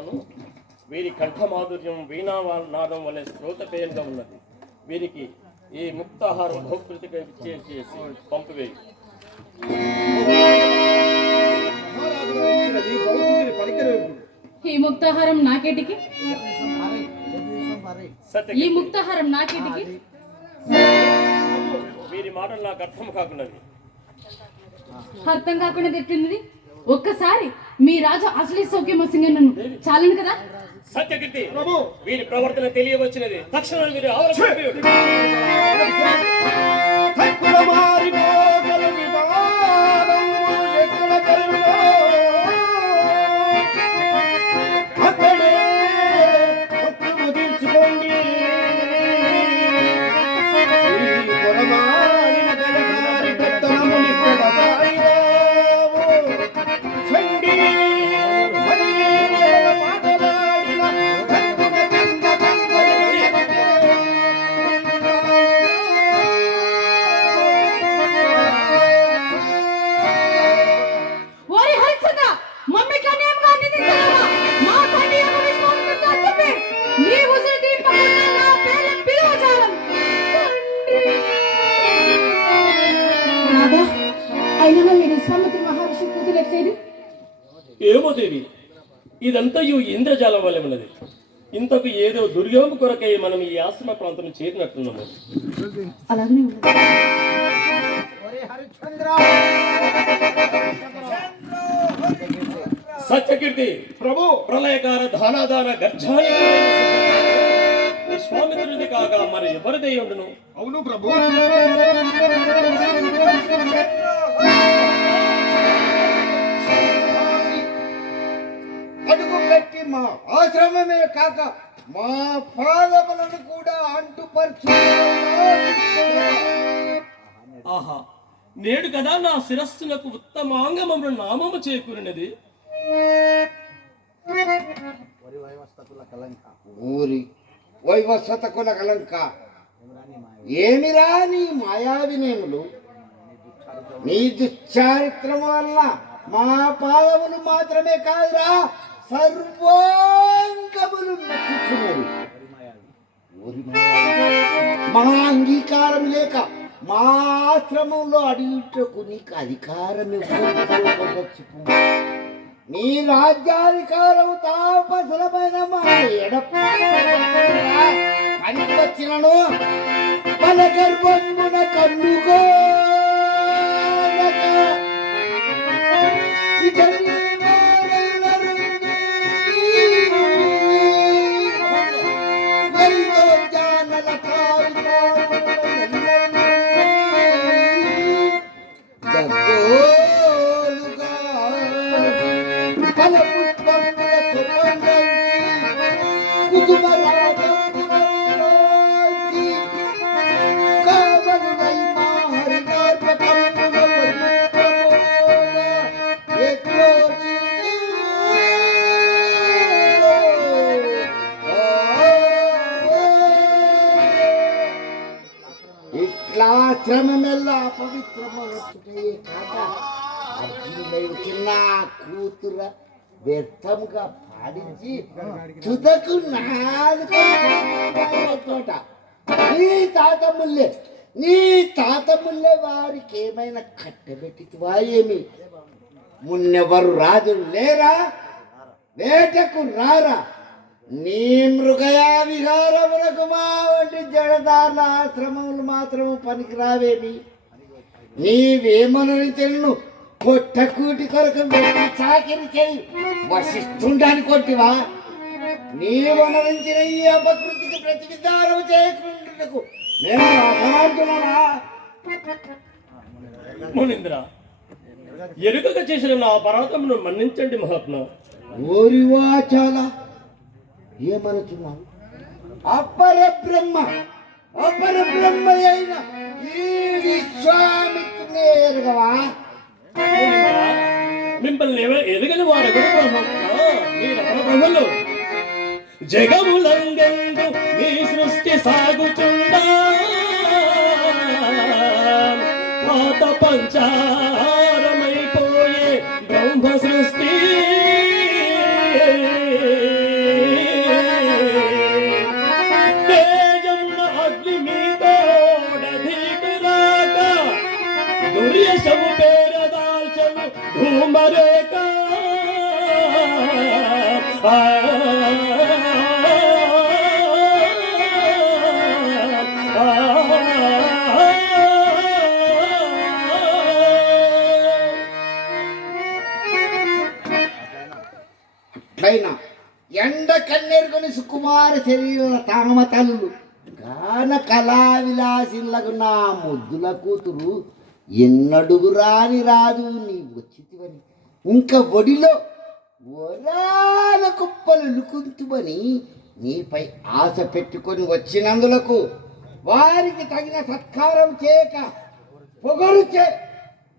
ఉన్నను వీరి కంఠమాధుర్యం వీణానాదం వలె శ్రోతపేయంగా ఉన్నది. వీరికి ఈ ముక్తాహారం భోక్తృతిగా చేసి పంపివేయి. ఈ ముక్తాహారం నాకేటికి? ఈ ముక్తాహారం నాకేటికి? వీరి మాటలు నాకు అర్థం కాకున్నది. అర్థం కాకుండా తిట్టింది. ఒక్కసారి మీ రాజు అసలీ సౌఖ్యం సింగను చాలను కదా. సత్యకీర్తి, వీరి ప్రవర్తన తెలియవచ్చినది. తక్షణం వీరి ఆవరణ ఏమో దేవి, ఇదంతయు ఇంద్రజాలం వల్ల ఉన్నది. ఇంతకు ఏదో దుర్యోగం కొరకై మనం ఈ ఆశ్రమ ప్రాంతం చేరినట్టున్నాము. సత్యకీర్తి ప్రభు, ప్రళయకార ధానాదాన గర్జాని విశ్వామిత్రుడి కాక మరి ఎవరిదై ఉండును? అవును ప్రభు. అడుగు పెట్టి మా ఆశ్రమమే కాక మా పాదములను కూడా అంటుపరచు. ఆహా, నేడు కదా నా శిరస్సులకు ఉత్తమాంగమమును నామము చేకూరినది. ఊరి వైవస్వతకుల కలంక ఏమిరా నీ మాయావినేములు? నీ దుశ్చారిత్రము వల్ల మా పాదములు మాత్రమే కాదురా, సర్వాంగములు నచ్చుతున్నది. మా అంగీకారం లేక మా ఆశ్రమంలో అడిగిటకు నీకు అధికారం ఇవ్వచ్చు. నీ రాజ్యాధికారం తాపసులమైన మా పనికి వచ్చినను మన గర్భమున కన్నుకో శ్రమమెల్లా అపవిత్రమవుతుంటే కాక చిన్న కూతుర వ్యర్థముగా పాడించి తుదకు నాలుగోట నీ తాతముల్లే వారికి ఏమైనా కట్టబెట్టివా ఏమి? మున్నెవరు రాజులు లేరా? వేటకు రారా? నీ మృగయా విహారములకు మా వంటి జడదారుల ఆశ్రమములు మాత్రము పనికి రావేమి? నీవేమనరించెను పొట్టకూటి కొరకు వెళ్ళి చాకిరి చేయి వశిష్ఠుండాన్ని కొట్టివా? నీవనరించిన ఈ అపకృతికి ప్రతి విధానం చేయకుండాకు నేను అసమాడుతున్నానా? మునీంద్ర, ఎరుకగా చేసిన నా అపరాధమును మన్నించండి మహాత్మా. ఓరివా చాలా ఏమనుచున్నావు? అపర బ్రహ్మ అయిన ఈ విశ్వామిత్రునే ఎరుగవా? మిమ్మల్ని ఎదగని వారు బ్రహ్మలు. జగములంగందు మీ సృష్టి సాగుచుండా పాత పంచారమైపోయే బ్రహ్మ సృష్టి కన్నెరుకొని సుకుమార శరీర తామతలు గాన కళా విలాసిన్లకు నా ముద్దుల కూతురు ఎన్నడుగు రాని రాదు నీ వచ్చితివని ఇంకా ఒడిలో వరాల కుప్పలు లుకుంతుమని నీపై ఆశ పెట్టుకొని వచ్చినందులకు వారికి తగిన సత్కారం చేయక పొగరుచే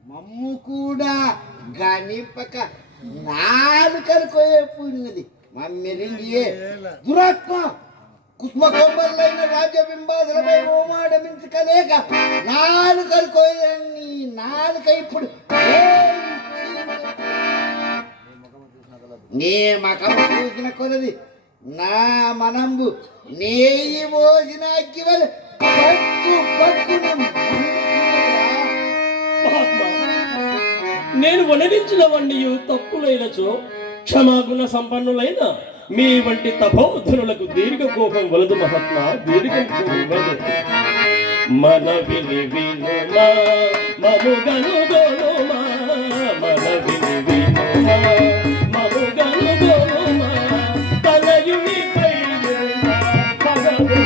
మమ్ము కూడా గణిపక నాలుకలు కోయపోయినది మమ్మిరిండియే దురాత్మ కుస్మ కొమ్మలైన రాజబింబాదులపై ఓమాడమించకలేక నాలుకలు కోయని నాలుక ఇప్పుడు నీ మకము చూసిన కొలది నా మనంబు నేయి మోసిన అగ్గివలు పక్కు పక్కున మహాత్మా, నేను వనరించిన వండియు తప్పులైనచో క్షమాగుణ సంపన్నులైన మీ వంటి తపోధనులకు దీర్ఘ కోపం వలదు మహాత్మా, దీర్ఘ కోపం వలదు. మన విని వినుమా మము గనుగోనుమా, మన విని వినుమా మము గనుగోనుమా, తలయుని పై పగలు